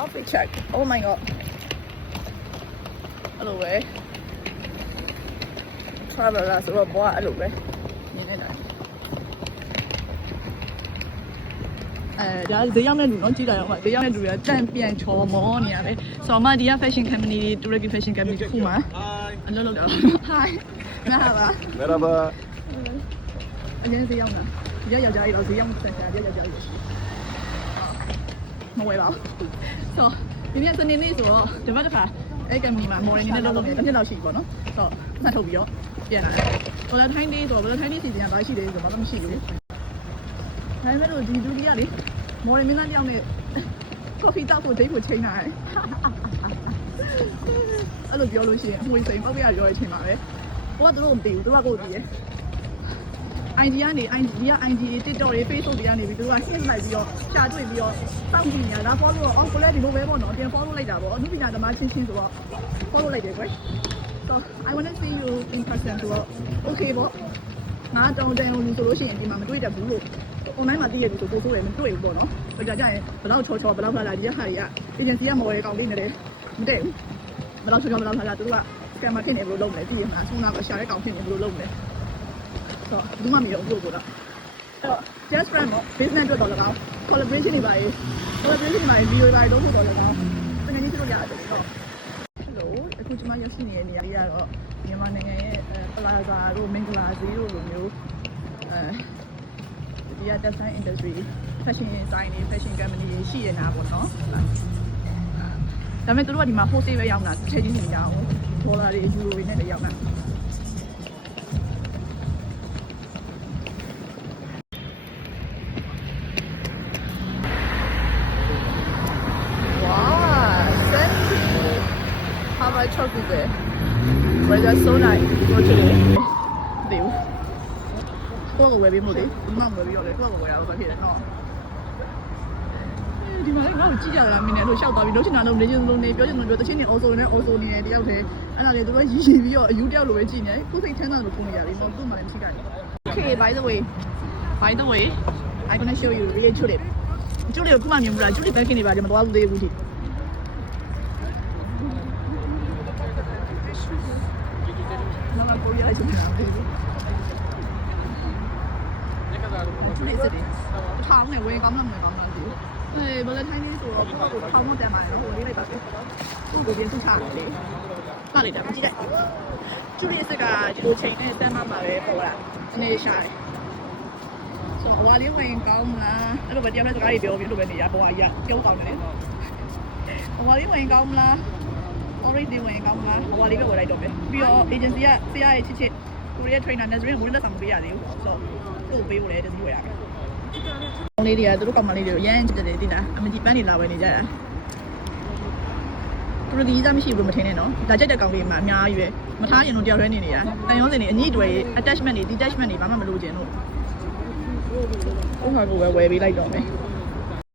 outfit check oh my god hello ပဲ traveler ဆိုတော့ဘွားအဲ့လိုပဲနင်းနေတာဒါဈေးရောက်တဲ့လူနော်ကြည့်ကြရအောင်ပါဈေးရောက်တဲ့လူတွေကတန့်ပြန်ချော်မောနေရပဲဆိုတော့မှဒီက fashion company Turkey fashion company တစ်ခုမှာအလုပ်လုပ်တာ hi နားပါ Merhaba. အရင်ဈေးရောက်တာဒီယောက်ျားကြီးတော့ဈေးရောက်ဆက်တာဒီယောက်ျားကြီးမဝယ်ပါဘူးဆိုဒီနေ့စနေနေ့ဆိုတော့ဒီဘက်ကအဲ့ company မှာ morning နဲ့လုပ်နေတယ်တစ်နှစ်လောက်ရှိပြီပေါ့နော်ဆိုတော့မှတ်ထုတ်ပြီးတော့ပြန်လာတယ်ဘယ်လိုထိုင်းလေးဆိုတော့ဘယ်လိုထိုင်းလေးစီစဉ်ရပါရှိတယ်ဆိုတော့ဘာမှမရှိဘူးဒါပေမဲ့လို့ဒီဒုတိယလေး morning မင်းသားတယောက်နဲ့ coffee တောက်ဖို့ဒိတ်ဖို့ချိန်လာတယ်အဲ့လိုပြောလို့ရှိရင်အမွေစိန်ပောက်ပြရပြောတဲ့အချိန်မှာပဲကိုကသူတို့မသိဘူးသူကကိုယ်သိတယ်ID ကနေ ID TikTok တွေ Facebook တွေကနေပြီးသူက hit လိုက်ပြီးတော့ရှာတွေ့ပြီးတော့စောင့်ကြည့်နေတာ follow တော့ ကိုလည်းဒီလိုပဲပေါ့နော်ပြန် follow လိုက်တာပေါ့အမှုပညာသမားချင်းချင်းဆိုတော့ follow လိုက်တယ်ကွယ် so I want to see you in person ဆိုတော့ okay ပေါ့ငါတောင်းတန်လို့ဆိုလို့ရှိရင်ဒီမှာမတွေ့တတ်ဘူးလို့ online မှာသိရပြီဆိုပို့ဆိုရမတွေ့ဘူးပေါ့နော်ဒါကြရင်ဘယ်တော့ချောဘယ်တော့ဖလာဒီဟာတွေက agency ကမော်ရယ်ကောင်လေးနေတယ်မတည့်ဘူးဘယ်တော့ချောဘယ်တော့ဖလာသူတို့က scammer ဖြစ်နေဘလို့လုပ်နေသိရမှာဆုံးနာကရှာတဲ့ကောင်ဖြစ်နေဘလို့လုပ်နေဆိုတော့ဘူးမှမရောဘူးလို့တော့အဲ့တော့ just friend ပေါ့ business အတွက်တော့လည်းကောင်း collaboration တွေပါရေး collaboration တွေပါရေး video တွေပါရေးလုပ်ဖို့တော့လည်းကောင်းတကယ်ကြီးတို့ရတယ်ဆိုတော့ hello အခုကျွန်မရောက်ရှိနေတဲ့နေရာလေးကတော့မြန်မာနိုင်ငံရဲ့ plaza တို့မင်္ဂလာဈေးတို့လိုမျိုးဒီက design industry fashion design တွေ fashion company တွေရှိနေတာပေါ့နော်ဒါပေမဲ့တို့ကဒီမှာ wholesale ပဲရောက်နေတာတစ်ချိန်ချင်းနေကြအောင်ဒေါ်လာတွေယူရိုတွေနဲ့လည်းရောက်နေတာchocolate but that's so nice go to it ဒီကိုယ်ကိုဝယ်ပြီးမို့လေဒီမှာဝယ်ပြီးတော့လေကိုယ်ကိုဝယ်ရတော့ဖြစ်တယ်နော်ဒီမှာလည်းငါ့ကိုကြည့်ကြတာမင်းနဲ့လို့ရှောက်သွားပြီးလို့ချင်တာလို့နေချင်လို့နေပြောချင်လို့ပြောတချင်းနေအော်ဆိုနေနေတယ်တယောက်တည်းအဲ့ဒါလေသူကရီပြီးတော့အယူတယောက်လိုပဲကြည့်နေကိုယ်စိတ်ချမ်းသာလို့ပုံနေရတယ်တော့သူ့မှာလည်းမရှိကြဘူး Okay by the way I'm gonna show you really tulip tulip ကိုခုမှမြင်ဘူးလား tulip ဘက်ခင်နေပါတယ်မတော်ဘူးသေးဘူးဒီ那狗也还挺难的。没事的，汤呢我也刚那么刚那的。哎，本来他那说汤我带买了，我这里把我这边做茶的，哪里的不记得。就是这个就前呢带妈妈的过来，那下来。说我这边高啦，那个店那个阿姨表面那边的也不阿姨丢高的嘞。我这边高啦。already ဝင်ကောင်းလားဟိုလေးပဲဝယ်လိုက်တော့ပဲပြီးတော့ agency ကဆရာရဲ့ချစ်ချစ်ကိုရီးယား trainer နဲ့ဆိုရင်ဘုန်းလက်ဆောင်မပေးရသေးဘူးဆိုတော့ကိုယ်ပေးဖို့လည်းတစည်းဝယ်ရမယ်။ကောင်းလေးတွေကသူတို့ကောင်မလေးတွေကိုရမ်းချစ်တယ်တင်တာအမကြီးပန်းနေလာဝယ်နေကြတာ။သူတို့ဒီစားမရှိဘူးမထင်နဲ့နော်။ဒါကြက်တဲ့ကောင်လေးမှာအများကြီးပဲမထားရင်တော့တယောက်တည်းနေနေတာ။တန်ရုံးစင်တွေအညိတွေ attachment တွေ detachment တွေဘာမှမလိုချင်လို့။ဟိုဟာကိုဝယ်ပေးလိုက်တော့မယ်။